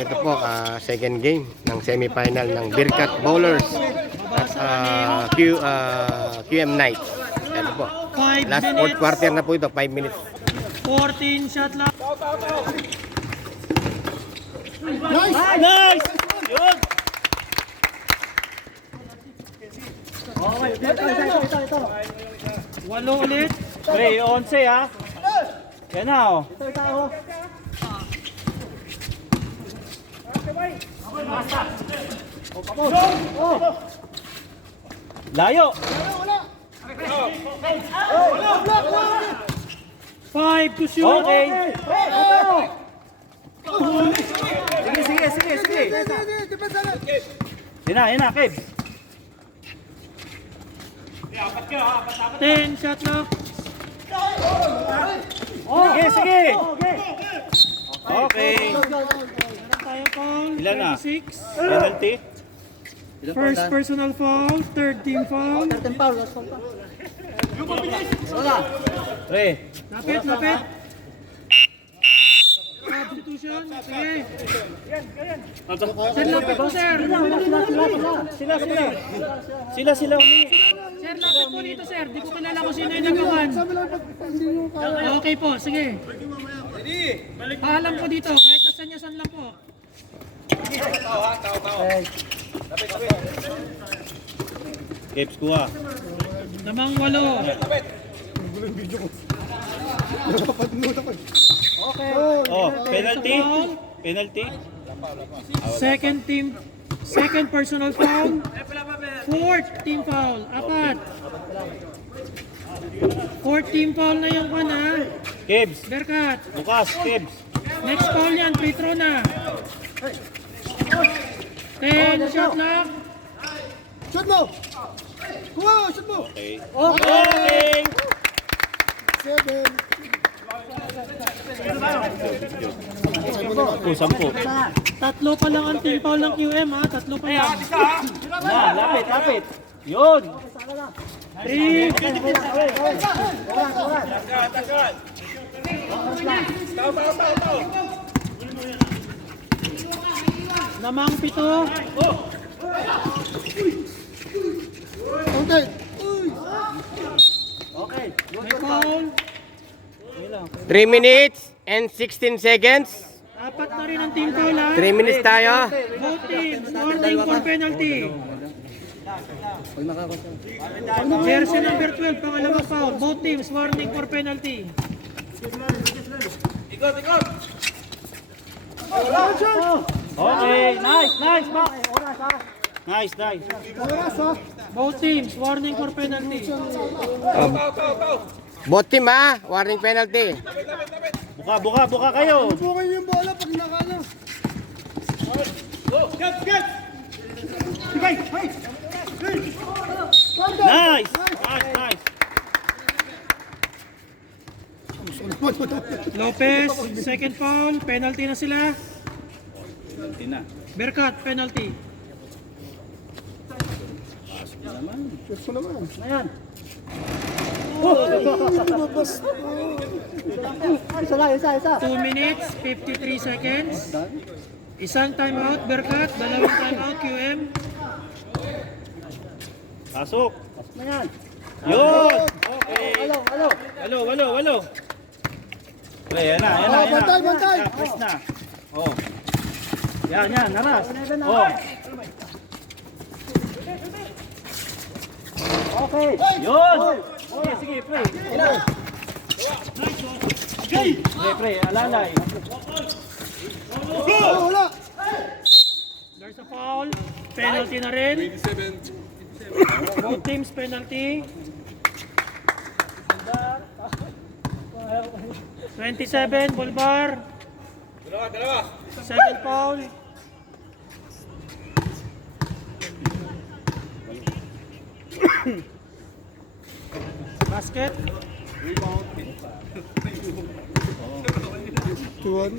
Ito po, second game ng semifinal ng Birkat Bowlers at QM Knights. Ito po. Last fourth quarter na po ito, 5 minutes. 14 shot lang. Nice! Nice! Yun! Ito. 8 ulit. Pre, 11 ha. Yan na oh. Ito. Layo. 5 to shoot. Okay. Sige. Yan na, Kebs. 10 shot lock. Sige. Okay. Tayo foul. Ilan na? 26. Penalty? First personal foul. Third team foul. Pre, Lapit. Substitution. Sige. Sir, lapit po, sir. sila. Sir, lapit po dito, sir. Di ko kilala kung sino yung nagawan. Okay po, sige. Paalam po dito, kahit nasan lang po. Kebs kuha. Namang 8. Oh, penalty? Penalty? Second personal foul. Fourth team foul. 4. Fourth team foul na yung ha. Kebs, Berkat. bukas, Kebs. Next foul yan, free throw na. 10 shot lang. Shoot mo! Kuha! Shoot mo! Okay. Okay. 7. Sampu. Tatlo pa lang ang team foul ng QM ha. Tatlo pa lang. Lapit. Yun. 3. Namang 7. Okay. May foul. 3 minutes and 16 seconds. Apat na rin ang team foul ha. 3 minutes tayo. Both teams warning for penalty. Jersey number 12, pangalawang foul. Both teams warning for penalty. Okay, nice. Nice. Both teams warning for penalty. Both team warning penalty. Buka kayo. Bukay yung bola pag nakano. Nice. Lopez, second foul. Penalty na sila. Penalty na. Berkat, penalty. Shoot mo naman. Ayan. Isa. 2 minutes, 53 seconds. Isang timeout, Berkat. Dalawang timeout, QM. Pasok. Na yan. Yun. Okay. Halo. Pre, yan na. Bantay. Press na. Oh. Yan, naras. Oh. Okay. Yun. Sige, pre. Pre, alalay. Wala. There's a foul. Penalty na rin. Both teams penalty. 27, Bulbar. Second foul. Basket. 2-1.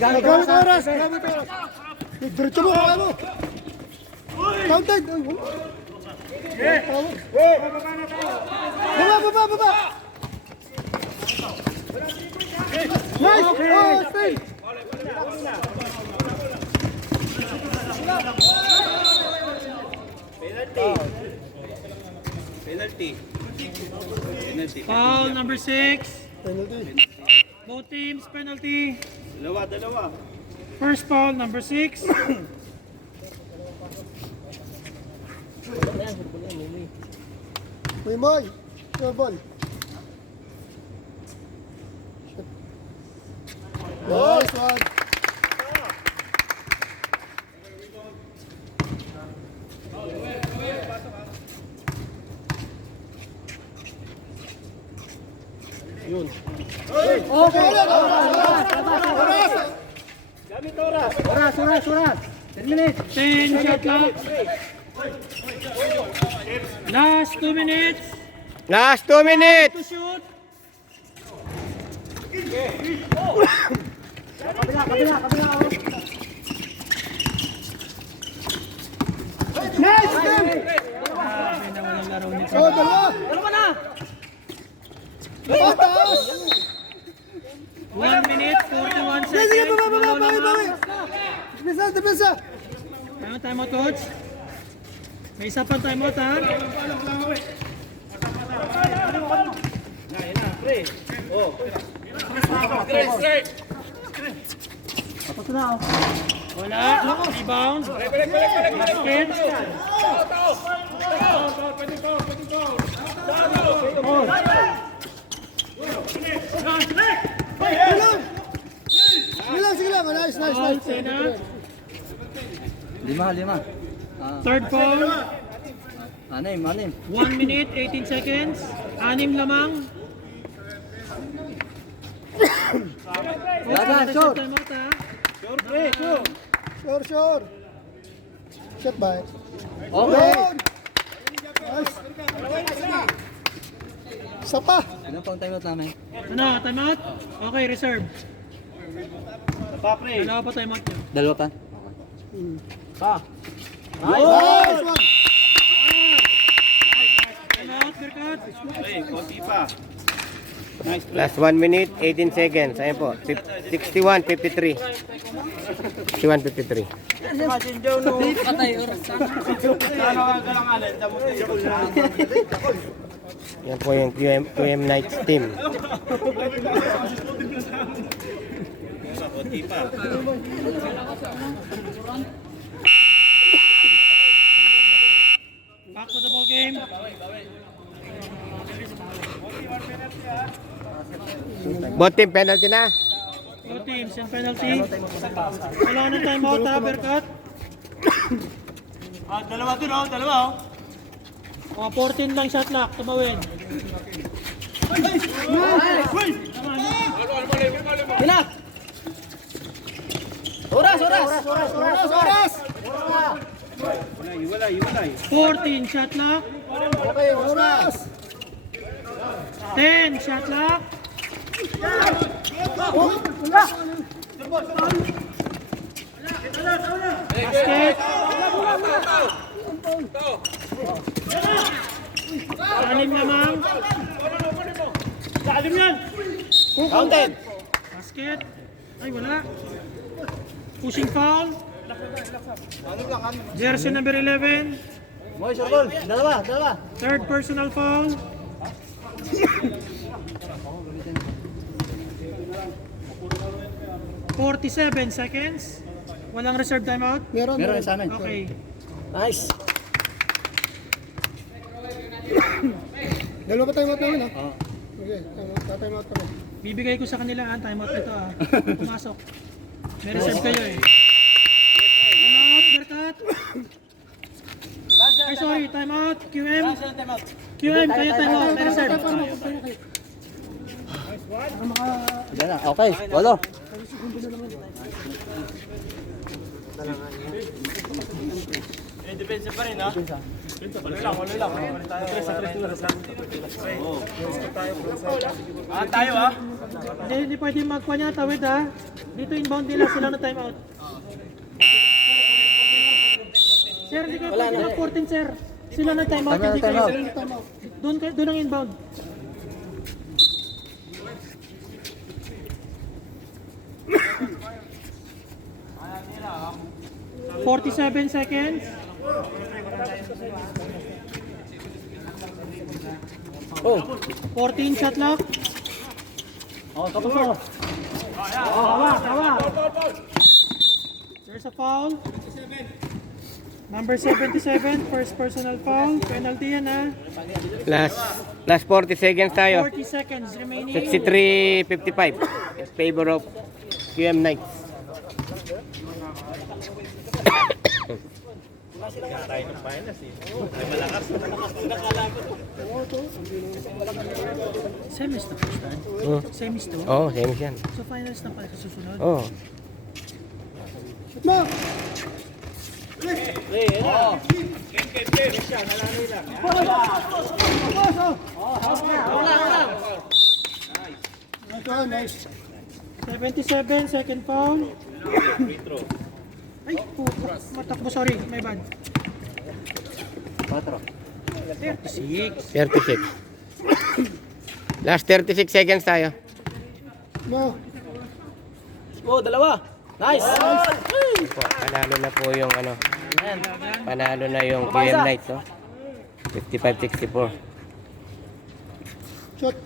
Gamit oras. Diretso mo, kaya mo. Counted. Baba! Nice! Oh, stay! Penalty. Foul number 6. Penalty. Both teams penalty. Dalawa. First foul number 6. Moy! Sure ball. Nice one. Okay, Oras. 10 minutes. 10 shot clock. Last 2 minutes Last 2 minutes. to shoot. nice game! Grabe na walang laro nito. Oh, dalawa! Pataas! 1 minute, 41 Sige, seconds. baba! Wala Bawi! lamang. Depensa! Time out, coach. May isa pang time out, ha? Wala. Rebound. Basket. Sige lang! Nice! Foul, Sena. 5. Third foul. 6. 1 minute, 18 seconds. 6 lamang. Laban, shot! Time out, ha? Sure! Shot ba? Okay. Nice! Isa pa! Ano pang timeout namin? Ano, time out? Okay, reserve. Dalawa pa time out nyo. Dalawa pa. Nice one! Time out, Birkat. Last 1 minute, 18 seconds. Ayan po. 61-53. 61-53. Yan po yung QM Knights team. Back to the ball game. Both team penalty na. Two teams in penalty. Wala na time out, ha, Birkat. Dalawa. 14 lang shot lock, tumawin. Oras! 14 shot lock. Okay, oras! 10 shot lock. Basket. 6 lamang. Counted! Basket. Ay, wala. Pushing foul. Jersey number 11. Moy, sure ball! Dalawa! Third personal foul. $47 seconds. Walang reserve timeout. Meron sa amin. Okay. Nice! Dalawa pa time out namin ha? Oo. Okay, time out kami. Bibigay ko sa kanila ang timeout nito, ha. Pumasok. May reserve kayo eh. Timeout, Berkat. Ay, sorry, timeout. QM. QM, kayo timeout. May reserve. Diyan na. Okay. Walo. Hindi pwede magkuha niya, tawid, ha. Dito inbound nila, sila na timeout. Sir, hindi kayo pwede na 14, sir. Sila na time out, Time out, hindi time kayo. out. Doon ang inbound. $47 seconds. Oh, 14 shot clock. Oh, tapos mo. Oh, hawa. There's a foul. Number 77, first personal foul. Penalty yan ha. Last 40 seconds tayo. 40 seconds remaining. 63-55 in favor of QM Knights. Semis na first time. Oh, Semis to. same yan. So finals na pala sa susunod. Oh. no. Nice. 77, second foul. Ay, puta. Matakbo, sorry. My bad. 36. 36. Last 36 seconds tayo. No. Oh, dalawa. Nice. Po, panalo na po yung ano. Panalo na yung QM Knights, no? 55-64. Shot.